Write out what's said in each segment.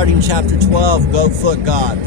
starting chapter 12, Goat-Foot God.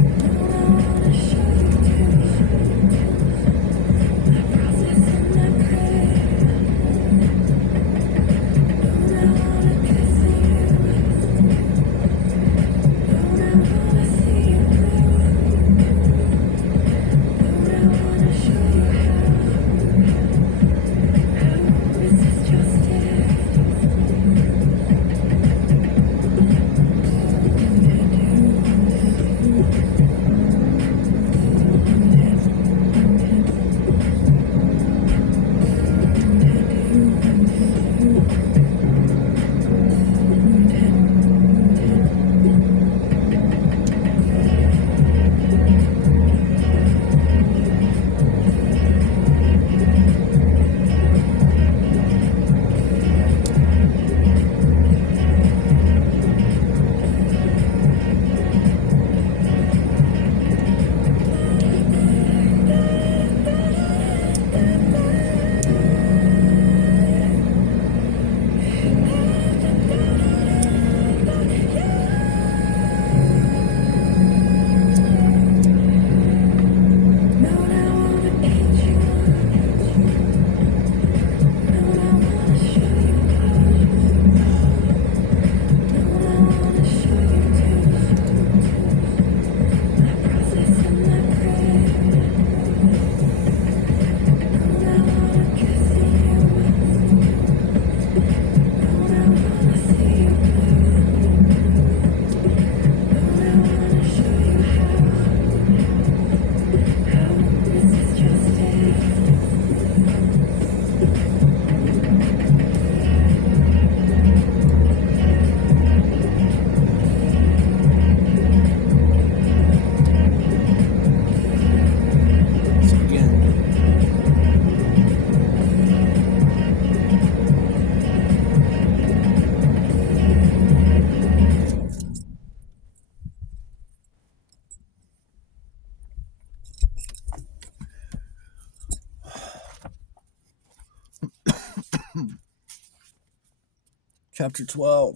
Chapter 12.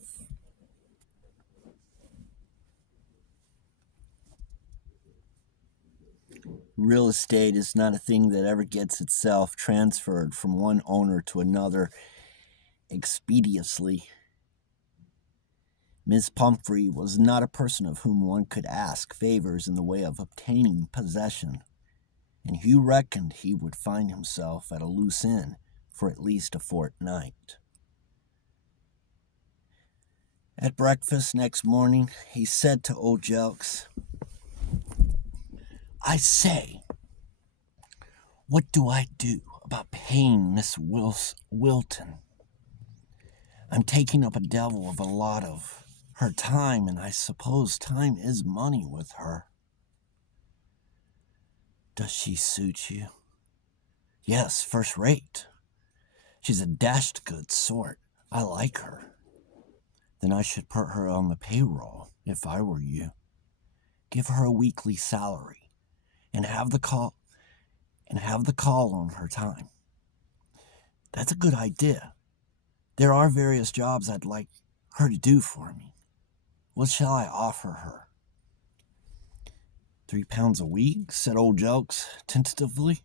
Real estate is not a thing that ever gets itself transferred from one owner to another expeditiously. Miss Pumphrey was not a person of whom one could ask favors in the way of obtaining possession, and Hugh reckoned he would find himself at a loose end for at least a fortnight. At breakfast next morning, he said to old Jelks, "I say, what do I do about paying Miss Wilton? I'm taking up a devil of a lot of her time, and I suppose time is money with her." "Does she suit you?" "Yes, first rate. She's a dashed good sort. I like her." "Then I should put her on the payroll, if I were you. Give her a weekly salary, and have the call on her time." "That's a good idea. There are various jobs I'd like her to do for me. What shall I offer her?" £3 a week," said old Jelks tentatively.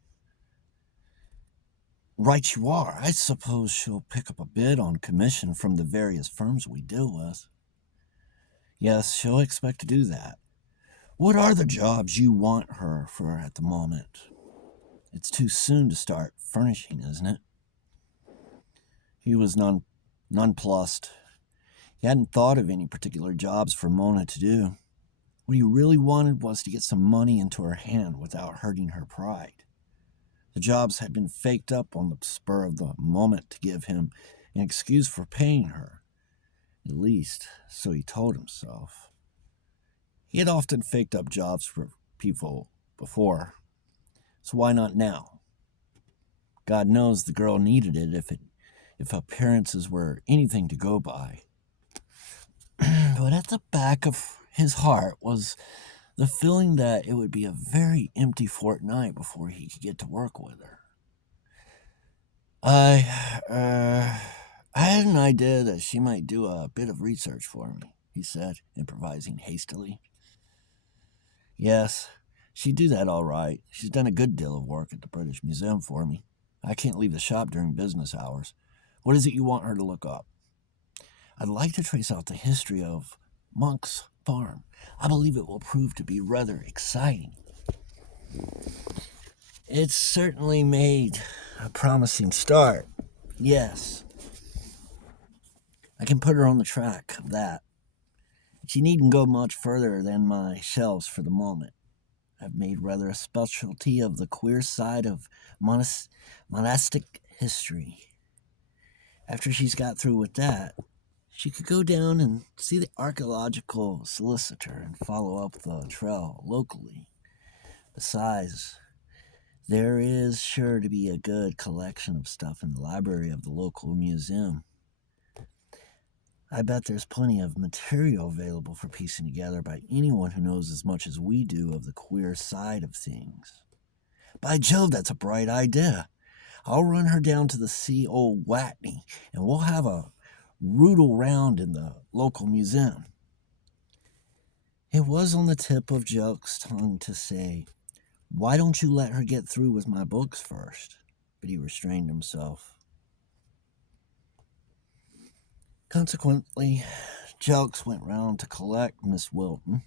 "Right you are. I suppose she'll pick up a bid on commission from the various firms we deal with." "Yes, she'll expect to do that. What are the jobs you want her for at the moment?" "It's too soon to start furnishing, isn't it?" He was nonplussed. He hadn't thought of any particular jobs for Mona to do. What he really wanted was to get some money into her hand without hurting her pride. The jobs had been faked up on the spur of the moment to give him an excuse for paying her. At least, so he told himself. He had often faked up jobs for people before, so why not now? God knows the girl needed it if appearances were anything to go by. But at the back of his heart was the feeling that it would be a very empty fortnight before he could get to work with her. I had an idea that she might do a bit of research for me. he said, improvising hastily. Yes, she'd do that all right. She's done a good deal of work at the British Museum for me. I can't leave the shop during business hours. What is it you want her to look up? I'd like to trace out the history of Monk's farm. I believe it will prove to be rather exciting. It's certainly made a promising start. Yes. I can put her on the track of that. She needn't go much further than my shelves for the moment. I've made rather a specialty of the queer side of monastic history. After she's got through with that, she could go down and see the archaeological solicitor and follow up the trail locally. Besides, there is sure to be a good collection of stuff in the library of the local museum. I bet there's plenty of material available for piecing together by anyone who knows as much as we do of the queer side of things. By Jove, that's a bright idea. I'll run her down to the C.O. Watney, and we'll have a rootle round in the local museum. It was on the tip of Jelk's tongue to say, "Why don't you let her get through with my books first?" But he restrained himself. Consequently, Jelks went round to collect Miss Wilton,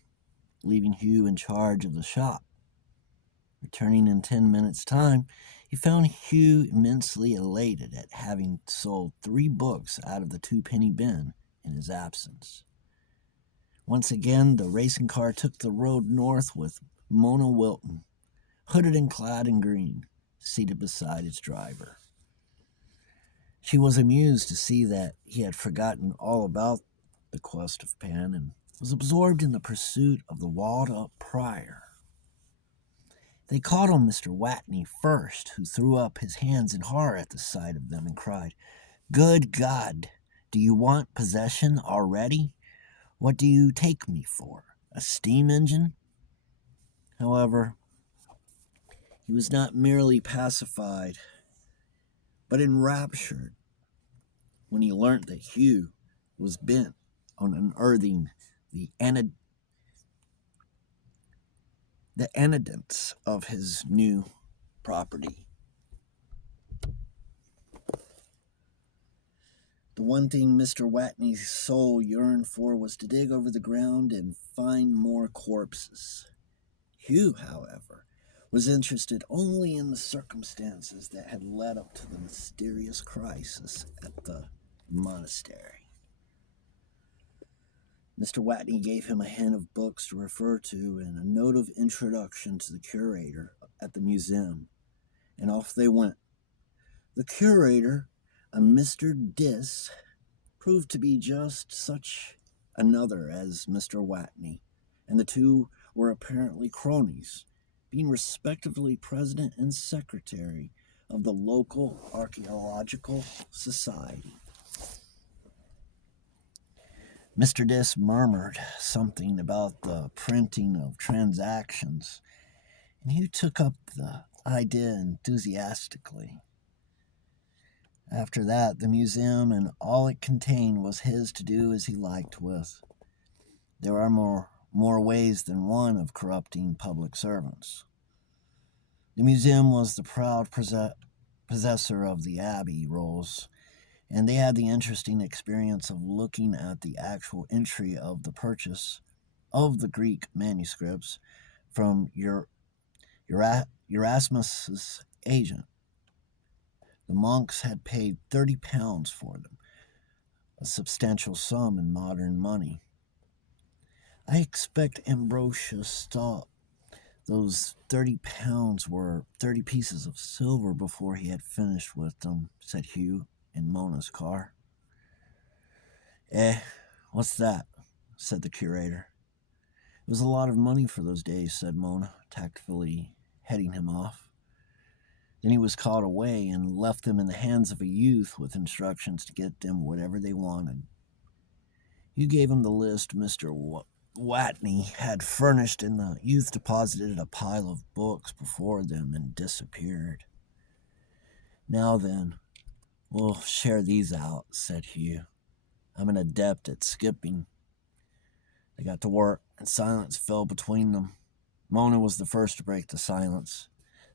leaving Hugh in charge of the shop. Returning in 10 minutes' time, he found Hugh immensely elated at having sold 3 books out of the 2-penny bin in his absence. Once again, the racing car took the road north with Mona Wilton, hooded and clad in green, seated beside its driver. She was amused to see that he had forgotten all about the quest of Pan and was absorbed in the pursuit of the walled-up prior. They called on Mr. Watney first, who threw up his hands in horror at the sight of them and cried, "Good God, do you want possession already? What do you take me for, a steam engine?" However, he was not merely pacified, but enraptured when he learnt that Hugh was bent on unearthing the antecedents of his new property. The one thing Mr. Watney's soul yearned for was to dig over the ground and find more corpses. Hugh, however, was interested only in the circumstances that had led up to the mysterious crisis at the monastery. Mr. Watney gave him a hint of books to refer to and a note of introduction to the curator at the museum, and off they went. The curator, a Mr. Dis, proved to be just such another as Mr. Watney, and the two were apparently cronies, being respectively president and secretary of the local archaeological society. Mr. Dis murmured something about the printing of transactions, and Hugh took up the idea enthusiastically. After that, the museum and all it contained was his to do as he liked with. There are more ways than one of corrupting public servants. The museum was the proud possessor of the Abbey rolls, and they had the interesting experience of looking at the actual entry of the purchase of the Greek manuscripts from Erasmus's agent. The monks had paid £30 for them, a substantial sum in modern money. I expect Ambrosius thought those £30 were 30 pieces of silver before he had finished with them, said Hugh in Mona's car. What's that? Said the curator. It was a lot of money for those days, said Mona, tactfully heading him off. Then he was called away and left them in the hands of a youth with instructions to get them whatever they wanted. You gave him the list Mr. Watney had furnished, and the youth deposited a pile of books before them and disappeared. Now then, we'll share these out, said Hugh. I'm an adept at skipping. They got to work, and silence fell between them. Mona was the first to break the silence.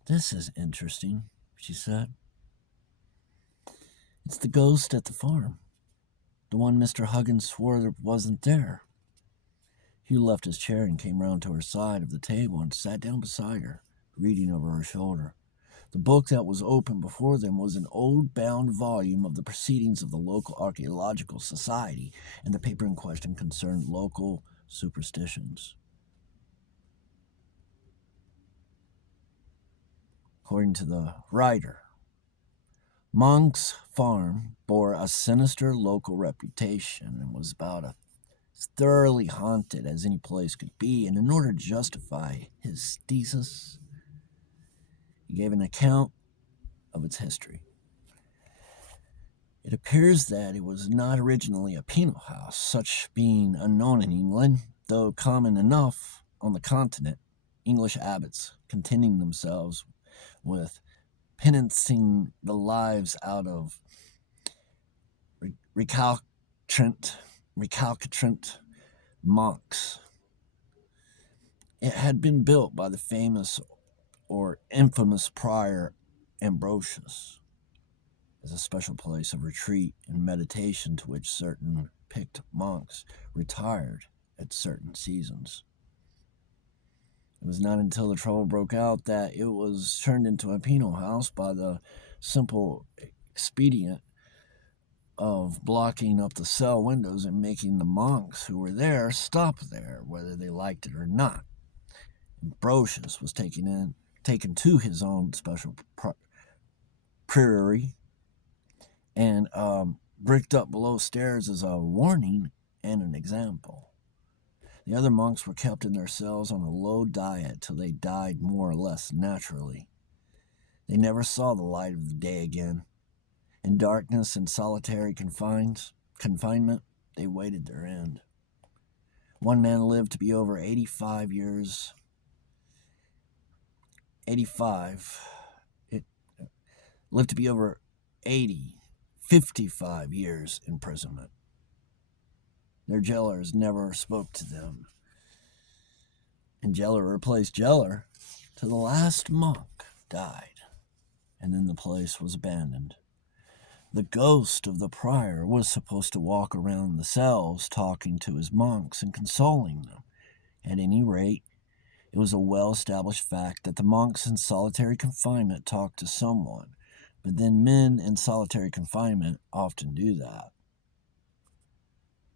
"This is interesting," she said. "It's the ghost at the farm. The one Mr. Huggins swore wasn't there." Hugh left his chair and came round to her side of the table and sat down beside her, reading over her shoulder. The book that was open before them was an old bound volume of the proceedings of the local archaeological society, and the paper in question concerned local superstitions. According to the writer, Monk's farm bore a sinister local reputation and was about as thoroughly haunted as any place could be, and in order to justify his thesis, he gave an account of its history. It appears that it was not originally a penal house, such being unknown in England, though common enough on the continent, English abbots contenting themselves with penancing the lives out of recalcitrant monks. It had been built by the famous or infamous prior Ambrosius as a special place of retreat and meditation to which certain picked monks retired at certain seasons. It was not until the trouble broke out that it was turned into a penal house by the simple expedient of blocking up the cell windows and making the monks who were there stop there, whether they liked it or not. Ambrosius was taken to his own special priory and bricked up below stairs as a warning and an example. The other monks were kept in their cells on a low diet till they died more or less naturally. They never saw the light of the day again. In darkness and solitary confinement, they waited their end. One man lived to be over 85 years. 55 years imprisonment. Their jailers never spoke to them, and jailer replaced jailer till the last monk died, and then the place was abandoned. The ghost of the prior was supposed to walk around the cells talking to his monks and consoling them. At any rate, it was a well-established fact that the monks in solitary confinement talked to someone, but then men in solitary confinement often do that.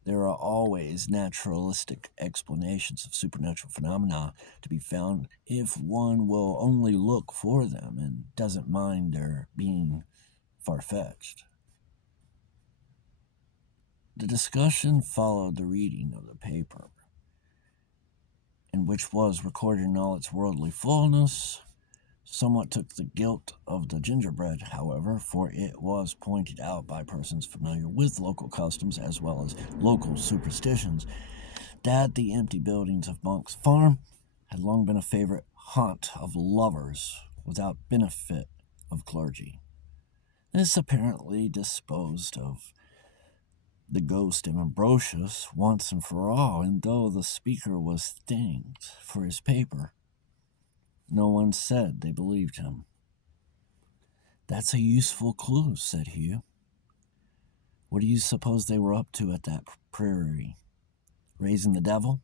There are always naturalistic explanations of supernatural phenomena to be found if one will only look for them and doesn't mind their being far-fetched. The discussion followed the reading of the paper, and which was recorded in all its worldly fullness. Somewhat took the guilt of the gingerbread, however, for it was pointed out by persons familiar with local customs as well as local superstitions that the empty buildings of Monk's Farm had long been a favorite haunt of lovers without benefit of clergy. This apparently disposed of the ghost of Ambrosius once and for all, and though the speaker was thanked for his paper, no one said they believed him. "That's a useful clue," said Hugh. "What do you suppose they were up to at that prairie? Raising the devil?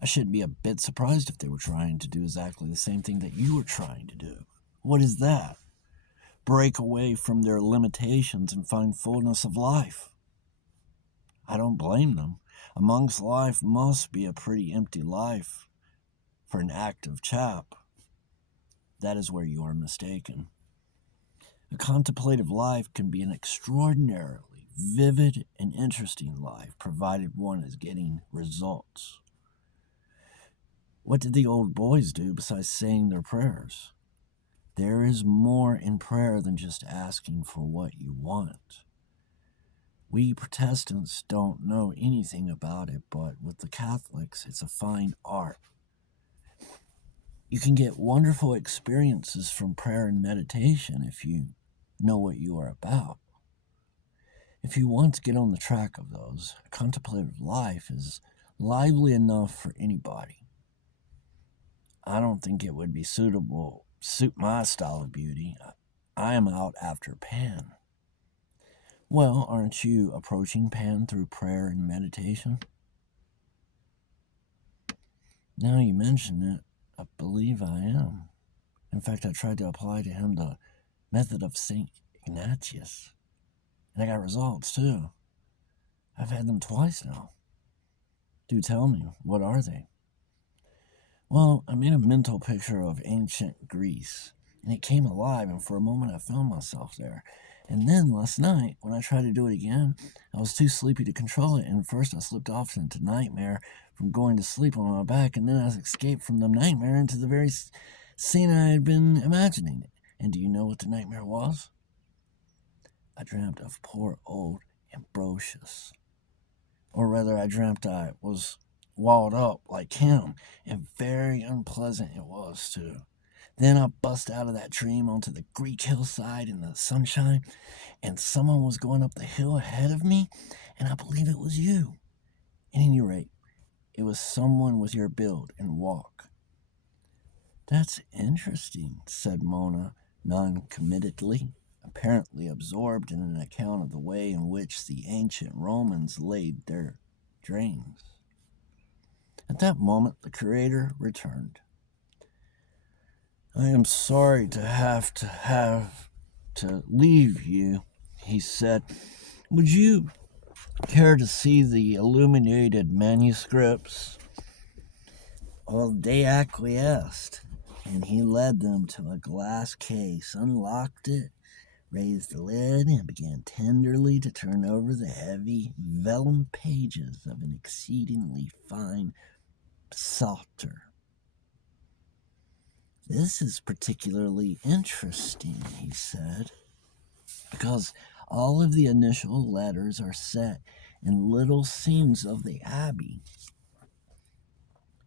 I shouldn't be a bit surprised if they were trying to do exactly the same thing that you were trying to do. What is that? Break away from their limitations and find fullness of life. I don't blame them. A monk's life must be a pretty empty life for an active chap. That is where you are mistaken. A contemplative life can be an extraordinarily vivid and interesting life, provided one is getting results. What did the old boys do besides saying their prayers? There is more in prayer than just asking for what you want. We Protestants don't know anything about it, but with the Catholics, it's a fine art. You can get wonderful experiences from prayer and meditation if you know what you are about. If you want to get on the track of those, a contemplative life is lively enough for anybody. I don't think it would be suit my style of beauty. I am out after Pan. Well, aren't you approaching Pan through prayer and meditation? Now you mention it, I believe I am. In fact, I tried to apply to him the method of St. Ignatius, and I got results too. I've had them twice now. Do tell me, what are they? Well, I made a mental picture of ancient Greece, and it came alive, and for a moment I found myself there. And then last night, when I tried to do it again, I was too sleepy to control it, and first I slipped off into nightmare from going to sleep on my back, and then I escaped from the nightmare into the very scene I had been imagining. And do you know what the nightmare was? I dreamt of poor old Ambrosius. Or rather, I dreamt I was walled up like him, and very unpleasant it was, too. Then I bust out of that dream onto the Greek hillside in the sunshine, and someone was going up the hill ahead of me, and I believe it was you. At any rate, it was someone with your build and walk. That's interesting, said Mona non-committedly, apparently absorbed in an account of the way in which the ancient Romans laid their drains. At that moment, the curator returned. I am sorry to have to leave you, he said. Would you care to see the illuminated manuscripts? Well, they acquiesced, and he led them to a glass case, unlocked it, raised the lid, and began tenderly to turn over the heavy vellum pages of an exceedingly fine psalter. This is particularly interesting, he said, because all of the initial letters are set in little scenes of the abbey.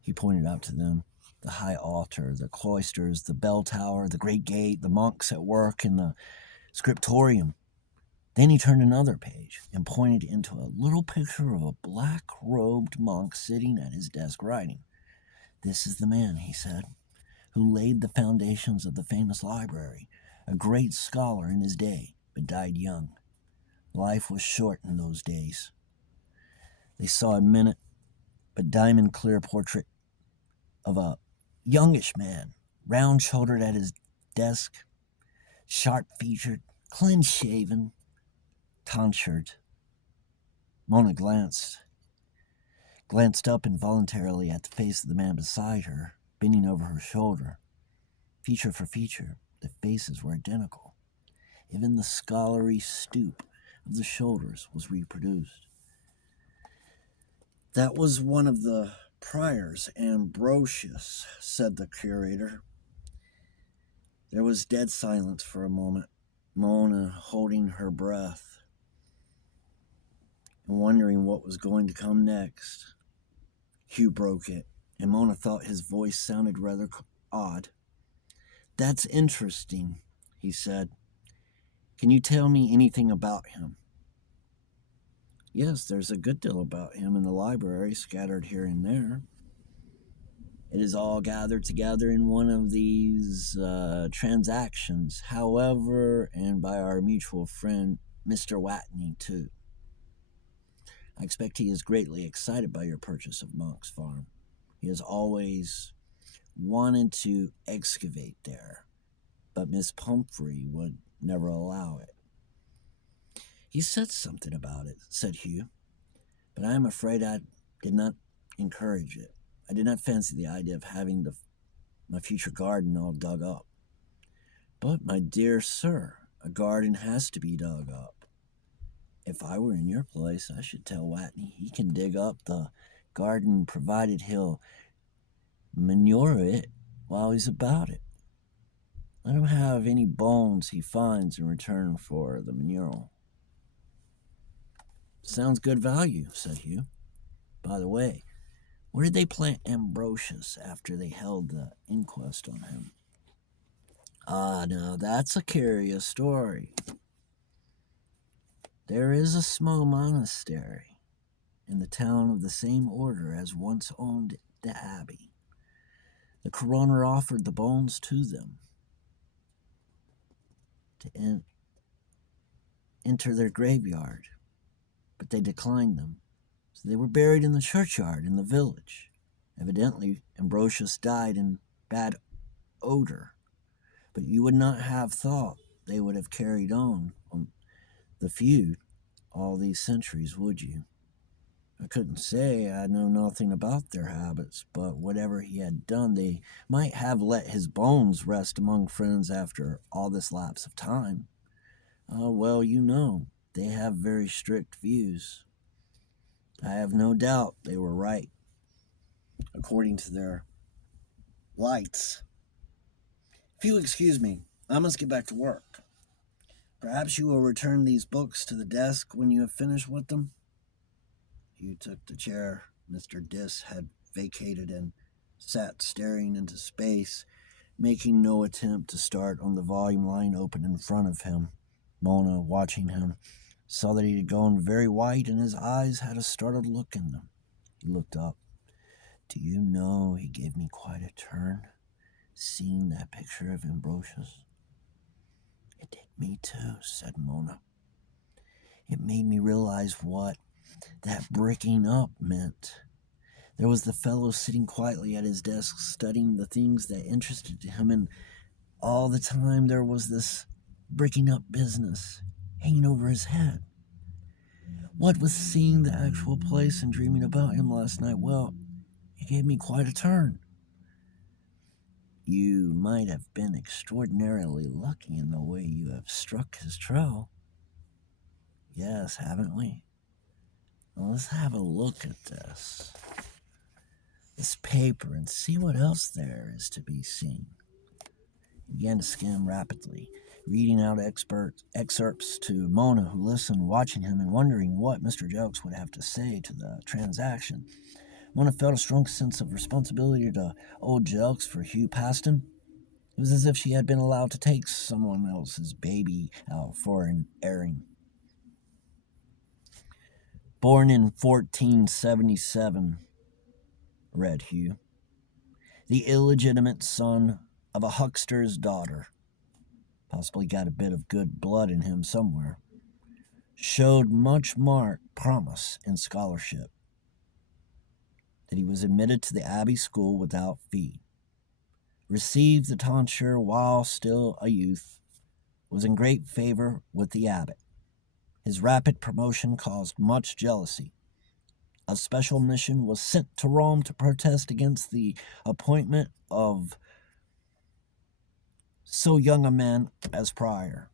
He pointed out to them the high altar, the cloisters, the bell tower, the great gate, the monks at work in the scriptorium. Then he turned another page and pointed into a little picture of a black-robed monk sitting at his desk writing. This is the man, he said, who laid the foundations of the famous library, a great scholar in his day, but died young. Life was short in those days. They saw a minute, but diamond-clear portrait of a youngish man, round-shouldered at his desk, sharp-featured, clean-shaven, tonsured. Mona glanced up involuntarily at the face of the man beside her, bending over her shoulder. Feature for feature, the faces were identical. Even the scholarly stoop of the shoulders was reproduced. That was one of the priors, Ambrosius, said the curator. There was dead silence for a moment, Mona holding her breath and wondering what was going to come next. Hugh broke it, and Mona thought his voice sounded rather odd. That's interesting, he said. Can you tell me anything about him? Yes, there's a good deal about him in the library, scattered here and there. It is all gathered together in one of these transactions, however, and by our mutual friend, Mr. Watney, too. I expect he is greatly excited by your purchase of Monk's Farm. He has always wanted to excavate there, but Miss Pumphrey would never allow it. He said something about it, said Hugh, but I am afraid I did not encourage it. I did not fancy the idea of having my future garden all dug up. But, my dear sir, a garden has to be dug up. If I were in your place, I should tell Watney he can dig up the garden provided he'll manure it while he's about it. Let him have any bones he finds in return for the manure. Sounds good value, said Hugh. By the way, where did they plant Ambrosius after they held the inquest on him? Ah, now that's a curious story. There is a small monastery, in the town of the same order as once owned the abbey. The coroner offered the bones to them to enter their graveyard, but they declined them. So they were buried in the churchyard in the village. Evidently, Ambrosius died in bad odor, but you would not have thought they would have carried on the feud all these centuries, would you? I couldn't say. I know nothing about their habits, but whatever he had done, they might have let his bones rest among friends after all this lapse of time. Well, you know, they have very strict views. I have no doubt they were right, according to their lights. If you'll excuse me, I must get back to work. Perhaps you will return these books to the desk when you have finished with them? Hugh took the chair Mr. Dis had vacated and sat staring into space, making no attempt to start on the volume lying open in front of him. Mona, watching him, saw that he had gone very white and his eyes had a startled look in them. He looked up. Do you know he gave me quite a turn, seeing that picture of Ambrosius? It did me too, said Mona. It made me realize what that breaking up meant. There was the fellow sitting quietly at his desk studying the things that interested him, and all the time there was this breaking up business hanging over his head. What with seeing the actual place and dreaming about him last night, well, it gave me quite a turn. You might have been extraordinarily lucky in the way you have struck his trail. Yes, haven't we? Well, let's have a look at this paper and see what else there is to be seen. He began to skim rapidly, reading out excerpts to Mona, who listened, watching him and wondering what Mr. Jelks would have to say to the transaction. Mona felt a strong sense of responsibility to old Jelks for Hugh Paston. It was as if she had been allowed to take someone else's baby out for an airing. Born in 1477, read Hugh, the illegitimate son of a huckster's daughter, possibly got a bit of good blood in him somewhere, showed much marked promise in scholarship, that he was admitted to the Abbey School without fee, received the tonsure while still a youth, was in great favor with the abbot. His rapid promotion caused much jealousy. A special mission was sent to Rome to protest against the appointment of so young a man as prior.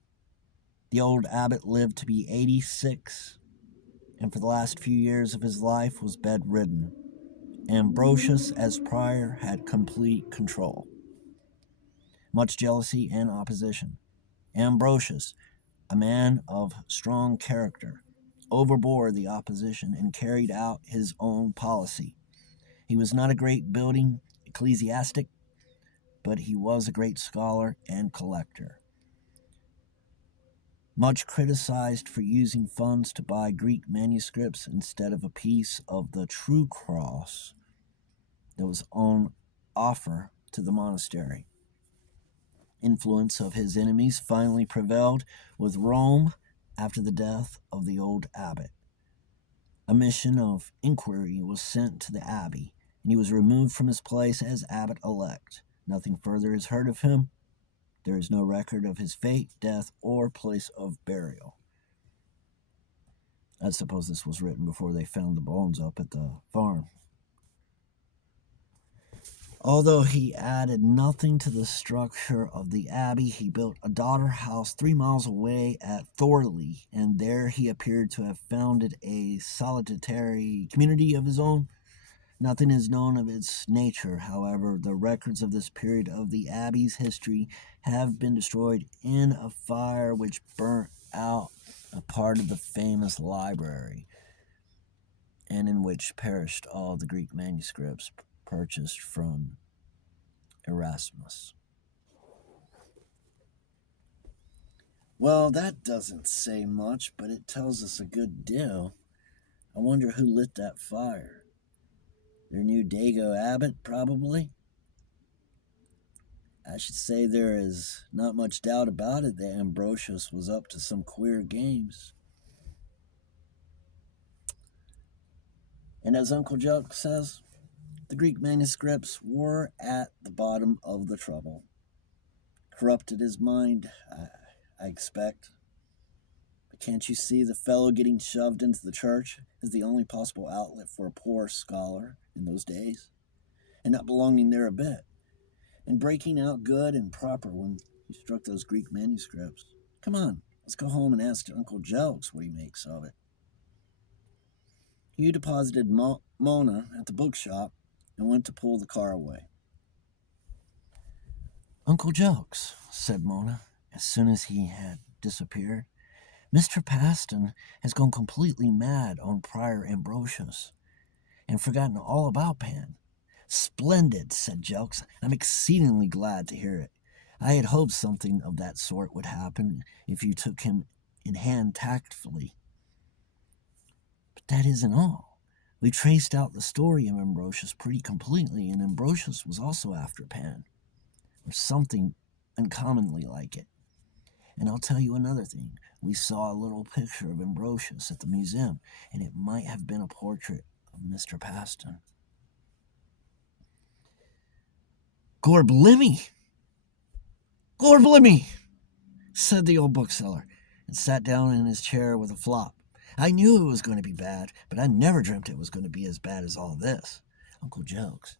The old abbot lived to be 86, and for the last few years of his life was bedridden. Ambrosius, as prior, had complete control. Much jealousy and opposition. Ambrosius, a man of strong character, overbore the opposition and carried out his own policy. He was not a great building ecclesiastic, but he was a great scholar and collector. Much criticized for using funds to buy Greek manuscripts instead of a piece of the true cross that was on offer to the monastery. Influence of his enemies finally prevailed with Rome after the death of the old abbot. A mission of inquiry was sent to the abbey, and he was removed from his place as abbot-elect. Nothing further is heard of him. There is no record of his fate, death, or place of burial. I suppose this was written before they found the bones up at the farm. Although he added nothing to the structure of the abbey, he built a daughter house 3 miles away at Thorley, and there he appeared to have founded a solitary community of his own. Nothing is known of its nature, however. The records of this period of the abbey's history have been destroyed in a fire which burnt out a part of the famous library, and in which perished all the Greek manuscripts purchased from Erasmus. Well, that doesn't say much, but it tells us a good deal I wonder who lit that fire. Their new Dago abbot, probably. I should say there is not much doubt about it that Ambrosius was up to some queer games. And as Uncle Juck says, the Greek manuscripts were at the bottom of the trouble. Corrupted his mind, I expect. But can't you see the fellow getting shoved into the church as the only possible outlet for a poor scholar in those days? And not belonging there a bit. And breaking out good and proper when he struck those Greek manuscripts. Come on, let's go home and ask Uncle Jelks what he makes of it. Hugh deposited Mona at the bookshop and went to pull the car away. Uncle Jelks, said Mona, as soon as he had disappeared, Mr. Paston has gone completely mad on Prior Ambrosius and forgotten all about Pan. Splendid, said Jelks. I'm exceedingly glad to hear it. I had hoped something of that sort would happen if you took him in hand tactfully. But that isn't all. We traced out the story of Ambrosius pretty completely, and Ambrosius was also after Pan, or something uncommonly like it. And I'll tell you another thing. We saw a little picture of Ambrosius at the museum, and it might have been a portrait of Mr. Paston. Gorblimmy! Gorblimmy! Said the old bookseller, and sat down in his chair with a flop. I knew it was going to be bad, but I never dreamt it was going to be as bad as all this. Uncle Jokes,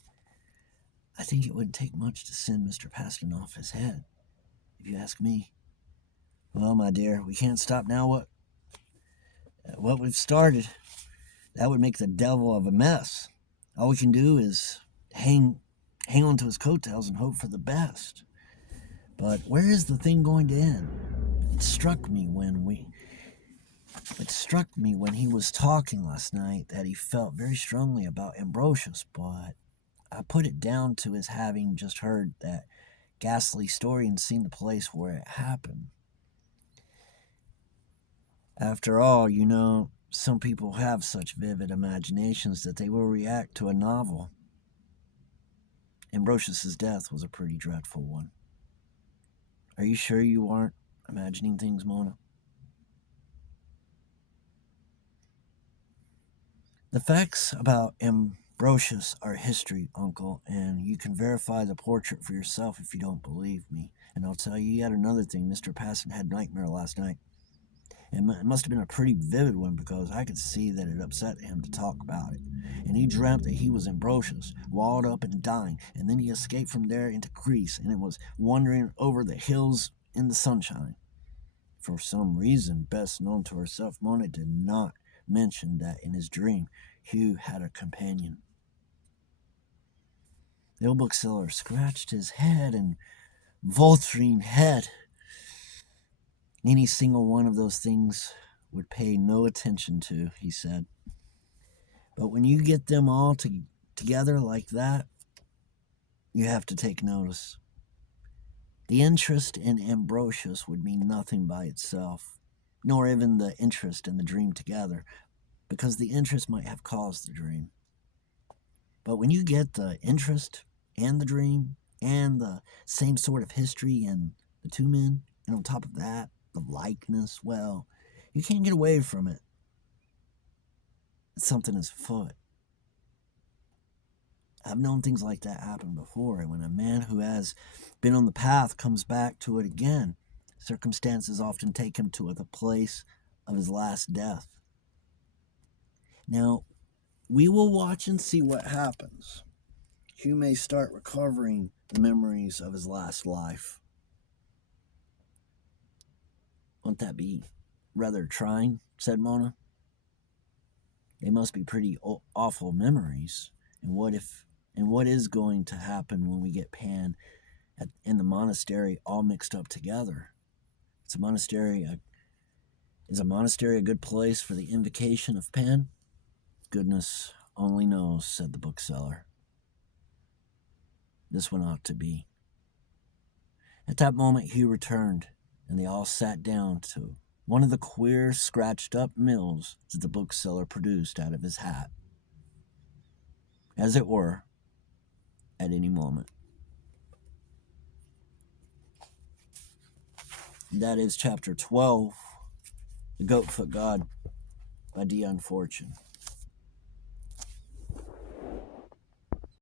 I think it wouldn't take much to send Mr. Paston off his head, if you ask me. Well, my dear, we can't stop now what we've started. That would make the devil of a mess. All we can do is hang on to his coattails and hope for the best. But where is the thing going to end? It struck me when he was talking last night that he felt very strongly about Ambrosius, but I put it down to his having just heard that ghastly story and seen the place where it happened. After all, you know, some people have such vivid imaginations that they will react to a novel. Ambrosius's death was a pretty dreadful one. Are you sure you aren't imagining things, Mona? The facts about Ambrosius are history, Uncle, and you can verify the portrait for yourself if you don't believe me. And I'll tell you yet another thing. Mr. Paston had a nightmare last night. And it must have been a pretty vivid one because I could see that it upset him to talk about it. And he dreamt that he was Ambrosius, walled up and dying, and then he escaped from there into Greece, and it was wandering over the hills in the sunshine. For some reason best known to herself, Mona did not mention that in his dream, Hugh had a companion. The old bookseller scratched his head and vulturing head. Any single one of those things would pay no attention to, he said. But when you get them all together like that, you have to take notice. The interest in Ambrosius would mean nothing by itself, nor even the interest in the dream together, because the interest might have caused the dream. But when you get the interest and the dream and the same sort of history in the two men, and on top of that, the likeness, well, you can't get away from it. Something is afoot. I've known things like that happen before, and when a man who has been on the path comes back to it again, circumstances often take him to the place of his last death. Now, we will watch and see what happens. Hugh may start recovering the memories of his last life. Won't that be rather trying? Said Mona. They must be pretty awful memories. And what is going to happen when we get Pan in the monastery all mixed up together? Is a monastery a good place for the invocation of Pan? Goodness only knows, said the bookseller. This one ought to be. At that moment, Hugh returned, and they all sat down to one of the queer, scratched-up mills that the bookseller produced out of his hat, as it were, at any moment. That is chapter 12, The Goatfoot God by Dion Fortune.